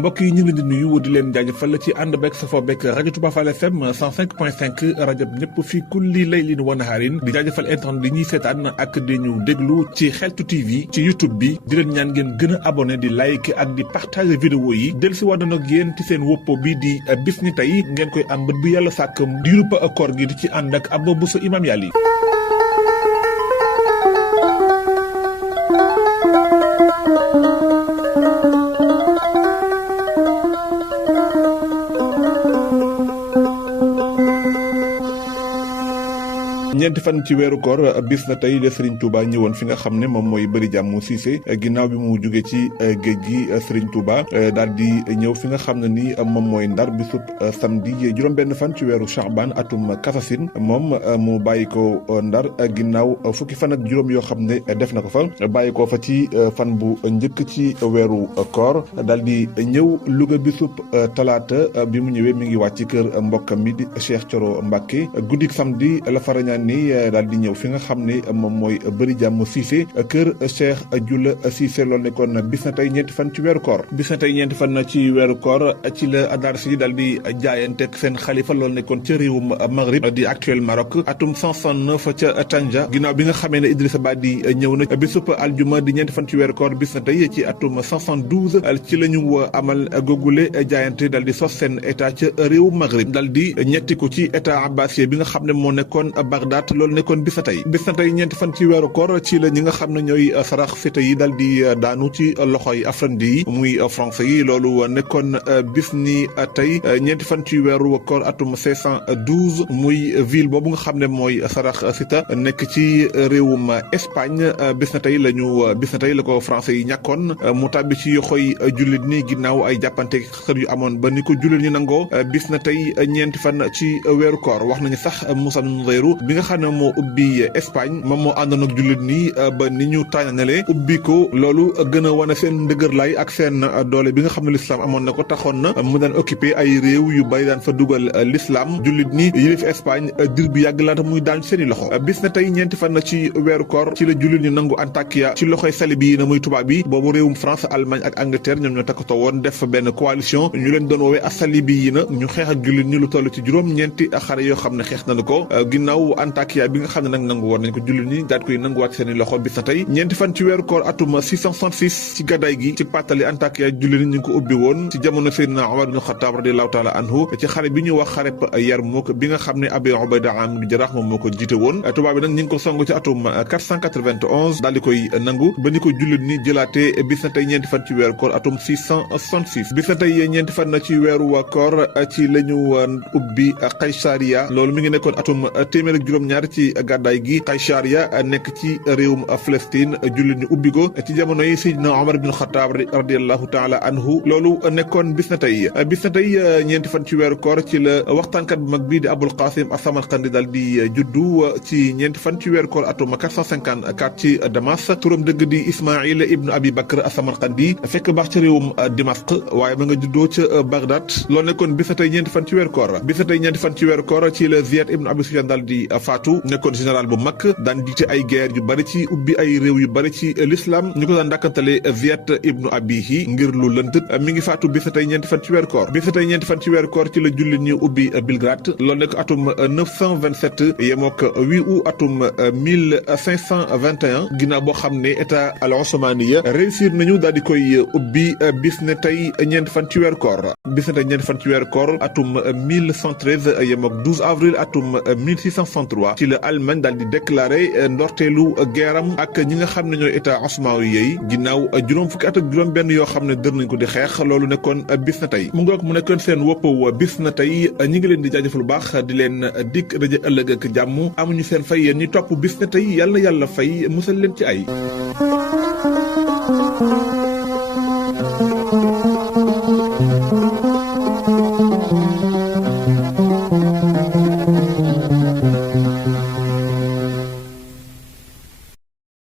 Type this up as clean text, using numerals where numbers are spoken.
mbokk yi ñu ngi di nuyu di leen jaajëfal ci ànd beeg safoo beeg rajo Touba Fall FM 105.5 rajo ñëpp fii kulli laylin wa nahaarin di jaajëfal internet di ñuy seetaan ak di ñu déglu ci Xeltu TV ci YouTube bi di leen ñaan ngeen gën a abonné di like ak di partager vidéo yi del si wàdd nag yéen ci seen woppo bi di bis ni tey ngeen koy am bët bu yàlla sàkk diirub koor gi di ci ànd ak Abou Bousso Imam Yali. ñeenti fan ci weeru koor bis na tey la Serigne Touba ñëwoon fi nga xam ne moom mooy bëri jàmm Cissé ginnaaw bi mu jóge ci géej gi Serigne Touba daal di ñëw fi nga xam ne ni moom mooy Ndar bisub samedi juróom-benn fan ci weeru Chaban atum Kasasin moom mu bàyyi ko Ndar ginnaaw fukki fan ak juróom yoo xam ne def na ko fa bàyyi ko fa ci fan bu njëkk ci weeru koor daal di ñëw Louga bisub talaata bi mu ñëwee mi ngi wàcc ci kër mbokkam mi di Cheikh Thioro Mbacké guddik samedi la farañaan ni daal di ñëw fi nga xam ne moom mooy bëri jàmm Cissé kër Cheikh Jula Cissé loolu nekkoon bis na tey ñeenti fan ci weeru koor bis na tey ñeenti fan ci weeru koor ci la Adar si daal di jaayanteeg seen xalifa loolu nekkoon ca réewum Maghrib di actuel Maroc atum 169 ca Tanja ginnaaw bi nga xamee ne Idrissa Ba di ñëw na bisub aljuma di ñeenti fan ci weeru koor bis na tey ci atum 172 ci la ñu amal googule jaayante daal di sos seen état ca réewum Maghrib daal di ñetti ko ci état abbasiyé bi nga xam ne moo nekkoon Bagdad loolu nekkoon bis na tey ñeenti fan ci weeru koor ci la ñi nga xam ne ñooy sarax fite yi daal di daanu ci loxoy afrandi yi muy français yi loolu nekkoon bis ni tey ñeenti fan ci weeru koor atum 512 muy ville boobu nga xam ne mooy sarax sita nekk ci réewum Espagne bis na tey la ko français yi ñàkkoon mu tàbbi ci yoxoy jullit ni ginnaaw ay jàppante xër yu amoon ba ni ko jullit ñi nangoo bis na tey ñeenti fan ci weeru koor wax nañu sax Moussa Nuzayru bi nga xam ne moo ubbi Espagne moom moo àndoon ak jullit nii ba ni ñu tànnale ubbi ko loolu gën a wane seen ndëgërlaay ak seen doole bi nga xam ne l'islam amoon na ko taxoon na mu daan occupé ay réew yu bari daan fa dugal l'islam jullit ni yilif Espagne dir bi yàgg laata muy daan seeni loxo bis na tey ñeenti fan ci weeru koor ci la jullit ñi nangu Antakya ci loxoy salibi yi na muy tubaab bi boobu réewum France Allemagne ak Angleterre ñoom ñoo takkatoo woon def fa benn coalition ñu leen doon woowee asalibi yi na ñu xeex ak jullit ñi lu toll ci juróom-ñeenti xare yoo xam ne xeex nañu ko ginnaaw Antakya bi nga xam ne nag nangu woon nañ ko jullit ñi daal koy nanguwaat seeni loxo bis na tey ñeenti fan ci weeru koor atum 666 ci gàddaay gi ci pàttali Antakya jullit ñi ñu ngi ko ubbi woon ci jamono Seydina Omar ibn Khattab radiyallahu taala anhu ci xare bi ñu wax xareb Yarmouk bi nga xam ne Abi Ubayda ibn Jarrah moom moo ko jiite woon tubaab bi nag ñi ngi ko song ci atum 491 daal di koy nangu ba ni ko jullit ñi jëlaatee bis na tey ñeenti fan ci weeru koor atum 666 bis na tey ñeenti fan ci weeru koor ci la ñu ubbi Qaysariya loolu mi ngi nekkoon atum téeméer ak juróom-ñaar ci gàddaay gi Qaysariya nekk ci réewum Palestine jullit ñu ubbi ko ci jamono yi Seydina Omar ibn Khattab radiyallahu taala anhu loolu nekkoon bis na tey ñeenti fan ci weeru koor ci la waxtaankat bu mag bii di Abul Qasim as-Samarqandi daal di juddu ci ñeenti fan ci weeru koor atum 454 ci Damas turam dëgg di Ismaïl ibn Abi Bakr as-Samarqandi fekk baax ci réewum Dimashq waaye ma nga juddoo ca Bagdad loolu nekkoon bis na tey ñeenti fan ci weeru koor bis na tey ñeenti fan ci weeru koor ci la Ziyad ibn Abi Sufyan daal di faatu nekkoon général bu mag daan jiite ay guerre yu bari ci ubbi ay réew yu bari ci l'islam ñu ko daan dàkkantale Ziyad ibnu Abihi ngir lu lënt mi ngi faatu bis na tey ñeenti fan ci weeru koor bis na tey ñeenti fan ci weeru koor ci la jullit ñi ubbi Belgrade loolu nekk atum 927 yemook 8 août atum 1521 ginnaaw boo xam ne état al Osmaniya réussir nañu daal di koy ubbi bis na tey ñeenti fan ci weeru koor bis na tey ñeenti fan ci weeru koor atum 1113 yemook 12 avril atum 1663 ci la Allemagne daal di déclaré ndorteelu geeram ak ñi nga xam ne ñooy état osmawi yi ginnaaw juróom fukki at ak juróom benn yoo xam ne dër nañ ko di xeex loolu nekkoon bis na tey mu ngoog mu nekkoon seen wopp bis na tey ñi ngi leen di jaajëfal lu baax di leen dikk rajo ëllëg ak jàmm amuñu seen fay yéen ñi topp bis na tey yàlla na yàlla fay musal leen ci ay